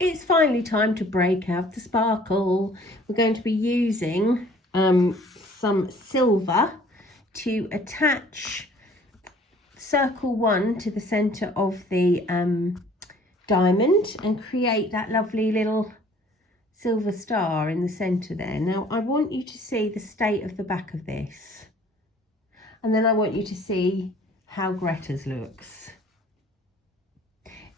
it's finally time to break out the sparkle. We're going to be using some silver to attach circle 1 to the centre of the diamond and create that lovely little silver star in the centre there. Now I want you to see the state of the back of this, and then I want you to see how Greta's looks.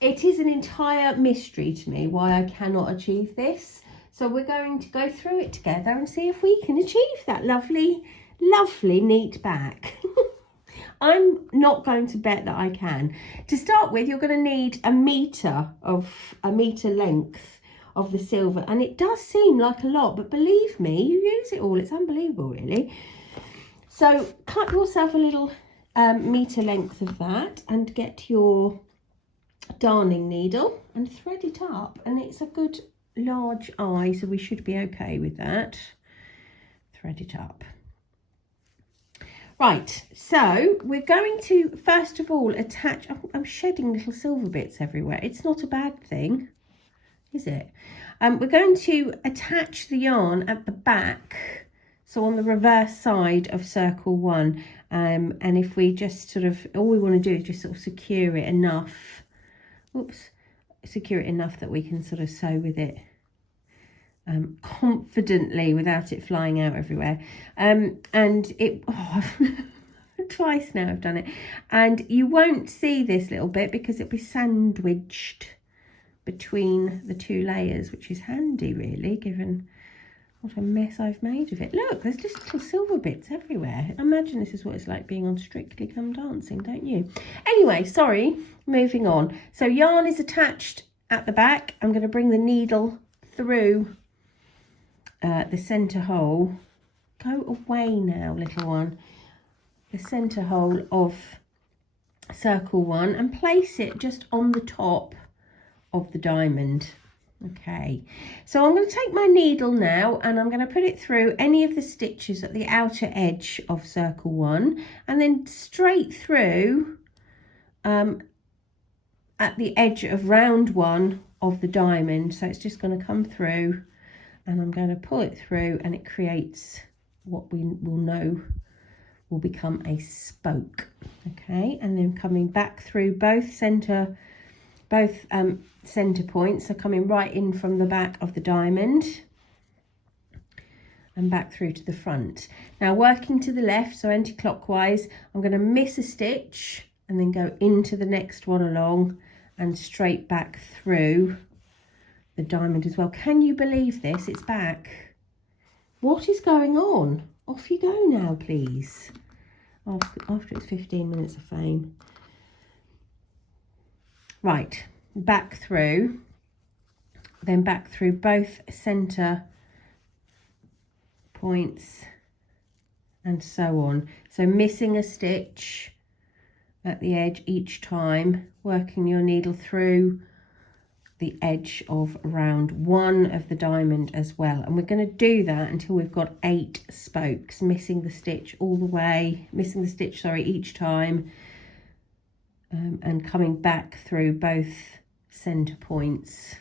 It is an entire mystery to me why I cannot achieve this. So we're going to go through it together and see if we can achieve that lovely, lovely, neat back. I'm not going to bet that I can. To start with, you're going to need a metre length of the silver. And it does seem like a lot, but believe me, you use it all. It's unbelievable, really. So cut yourself a little metre length of that and get your darning needle and thread it up, and it's a good large eye, so we should be okay with that. Thread it up. Right, so we're going to first of all attach, I'm shedding little silver bits everywhere. It's not a bad thing, is it? We're going to attach the yarn at the back, so on the reverse side of circle 1, and if we just sort of, all we want to do is just sort of secure it enough. Secure it enough that we can sort of sew with it confidently without it flying out everywhere. And it, twice now I've done it, and you won't see this little bit because it'll be sandwiched between the 2 layers, which is handy really, given what a mess I've made of it. Look, there's just little silver bits everywhere. Imagine this is what it's like being on Strictly Come Dancing, don't you? Anyway, sorry, moving on. So yarn is attached at the back. I'm going to bring the needle through the centre hole. Go away now, little one. The centre hole of circle 1 and place it just on the top of the diamond. Okay, so I'm going to take my needle now and I'm going to put it through any of the stitches at the outer edge of circle 1 and then straight through at the edge of round 1 of the diamond. So it's just going to come through and I'm going to pull it through, and it creates what we will know will become a spoke. Okay, and then coming back through both centre points, so coming right in from the back of the diamond and back through to the front. Now working to the left, so anti-clockwise, I'm going to miss a stitch and then go into the next one along and straight back through the diamond as well. Can you believe this? It's back. What is going on? Off you go now, please. After it's 15 minutes of fame. Right, back through, then back through both centre points and so on. So missing a stitch at the edge each time, working your needle through the edge of round 1 of the diamond as well. And we're going to do that until we've got 8 spokes, missing the stitch all the way, each time. And coming back through both centre points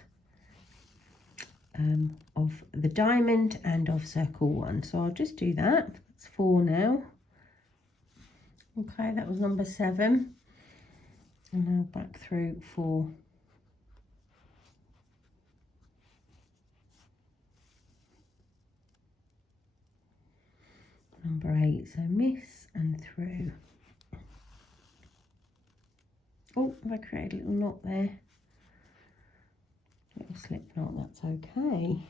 of the diamond and of circle 1. So I'll just do that. That's 4 now. Okay, that was number 7. And now back through 4. Number 8, so miss and through. Oh, have I created a little knot there? Little slip knot, that's okay.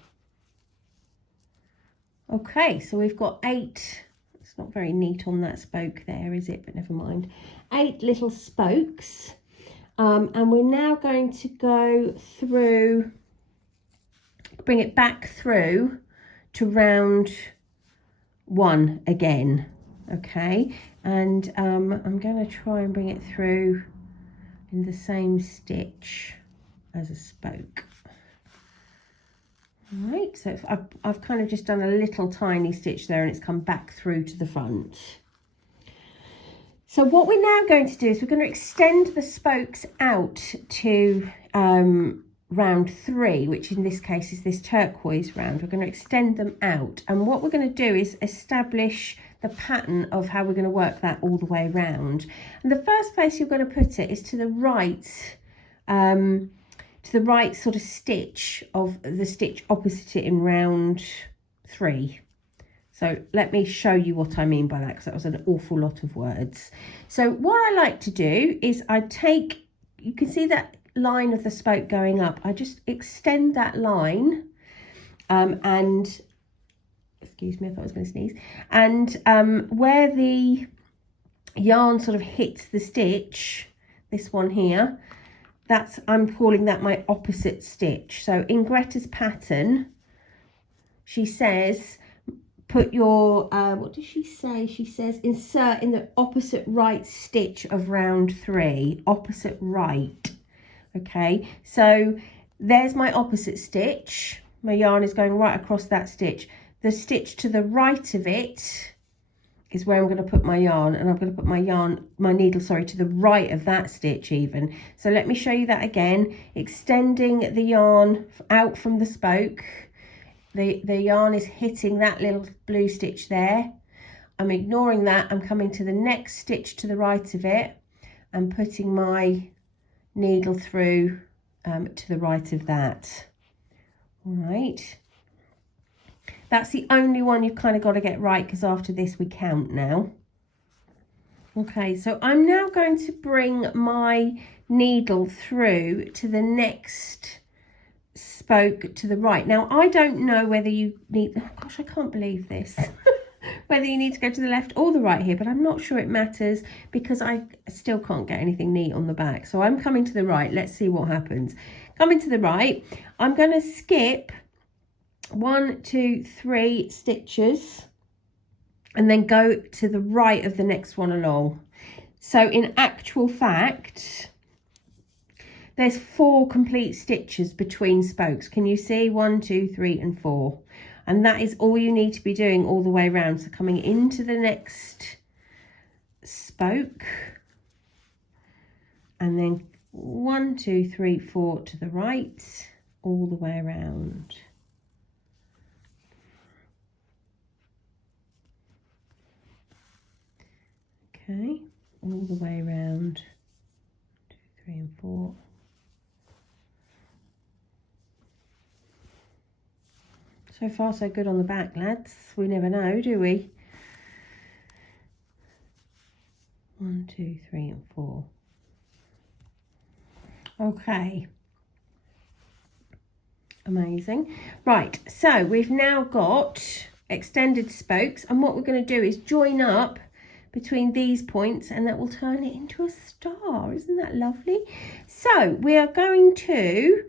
Okay, so we've got 8, it's not very neat on that spoke there, is it? But never mind. 8 little spokes. And we're now going to go through, bring it back through to round 1 again. Okay, and I'm going to try and bring it through in the same stitch as a spoke. All right, so I've kind of just done a little tiny stitch there and it's come back through to the front. So what we're now going to do is we're going to extend the spokes out to round 3, which in this case is this turquoise round. We're going to extend them out, and what we're going to do is establish the pattern of how we're going to work that all the way round. And the first place you're going to put it is to the right sort of stitch of the stitch opposite it in round 3. So let me show you what I mean by that, because that was an awful lot of words. So what I like to do is I take, you can see that line of the spoke going up, I just extend that line and excuse me, I thought I was going to sneeze, and where the yarn sort of hits the stitch, this one here, that's, I'm calling that my opposite stitch. So in Greta's pattern, she says put your what does she say? She says insert in the opposite right stitch of round 3, opposite right. Okay, so there's my opposite stitch. My yarn is going right across that stitch. The stitch to the right of it is where I'm going to put my yarn, and I'm going to put my needle, sorry, to the right of that stitch even. So let me show you that again. Extending the yarn out from the spoke. The yarn is hitting that little blue stitch there. I'm ignoring that. I'm coming to the next stitch to the right of it and putting my needle through to the right of that. All right. That's the only one you've kind of got to get right, because after this we count now. Okay, so I'm now going to bring my needle through to the next spoke to the right. Now, I don't know whether you need, oh gosh, I can't believe this, whether you need to go to the left or the right here, but I'm not sure it matters because I still can't get anything neat on the back. So I'm coming to the right. Let's see what happens. Coming to the right, I'm going to skip 1, 2, 3 stitches and then go to the right of the next one along. So in actual fact, there's 4 complete stitches between spokes. Can you see? 1, 2, 3 and 4. And that is all you need to be doing all the way around. So coming into the next spoke and then 1, 2, 3, 4 to the right, all the way around. Okay, all the way around. 2, 3 and 4. So far so good on the back, lads. We never know, do we? 1, 2, 3 and 4. Okay. Amazing. Right, so we've now got extended spokes, and what we're going to do is join up between these points, and that will turn it into a star. Isn't that lovely? So we are going to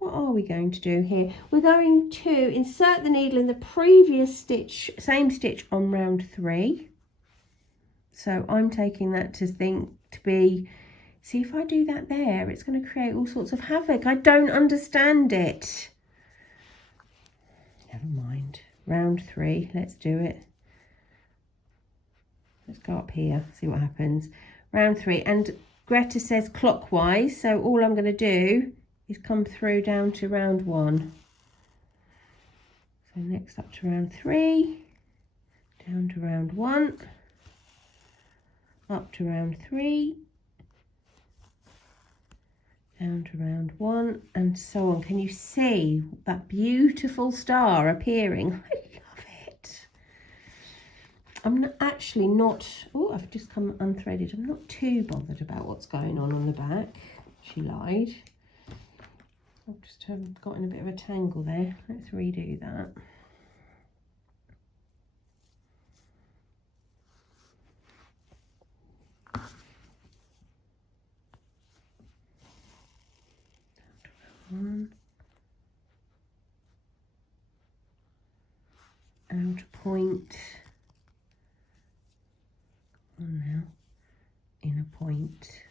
what are we going to do here? We're going to insert the needle in the previous stitch, same stitch on round 3. So I'm taking that to be, see, if I do that there, it's going to create all sorts of havoc. I don't understand it. Never mind. Round 3, let's do it. Let's go up here, see what happens. Round 3, and Greta says clockwise, so all I'm going to do is come through down to round 1. So next up to round 3, down to round 1, up to round 3, down to round 1, and so on. Can you see that beautiful star appearing? I love it. I'm actually not, oh, I've just come unthreaded. I'm not too bothered about what's going on the back. She lied. I've just got in a bit of a tangle there. Let's redo that. One. Outer point. On now. Inner point.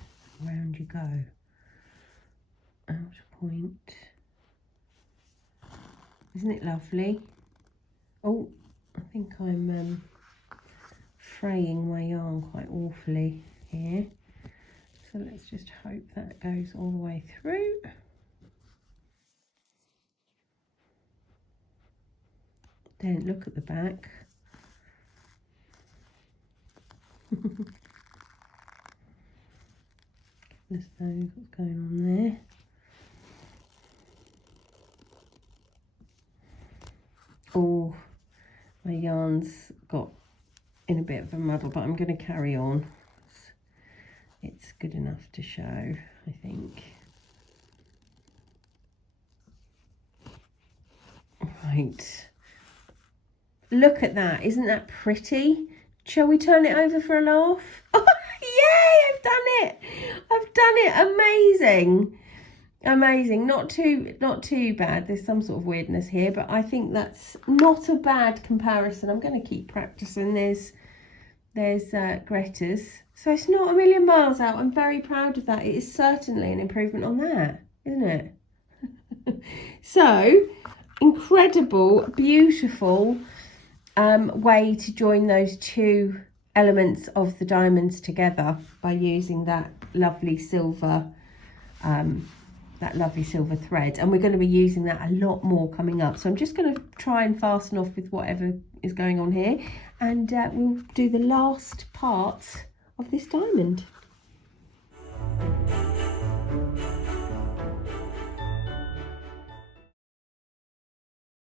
Round you go. Outer point. Isn't it lovely? Oh, I think I'm fraying my yarn quite awfully here. So let's just hope that goes all the way through. Don't look at the back. Goodness knows what's going on there. Oh, my yarn's got in a bit of a muddle, but I'm going to carry on. It's good enough to show, I think. Right. Look at that. Isn't that pretty? Shall we turn it over for a laugh? Oh, yay! I've done it. I've done it. Amazing. Amazing. Not too bad. There's some sort of weirdness here, but I think that's not a bad comparison. I'm going to keep practicing. There's Greta's. So it's not a million miles out. I'm very proud of that. It is certainly an improvement on that, isn't it? So, incredible, beautiful way to join those two elements of the diamonds together by using that lovely silver thread, and we're going to be using that a lot more coming up. So I'm just going to try and fasten off with whatever is going on here, and we'll do the last part of this diamond.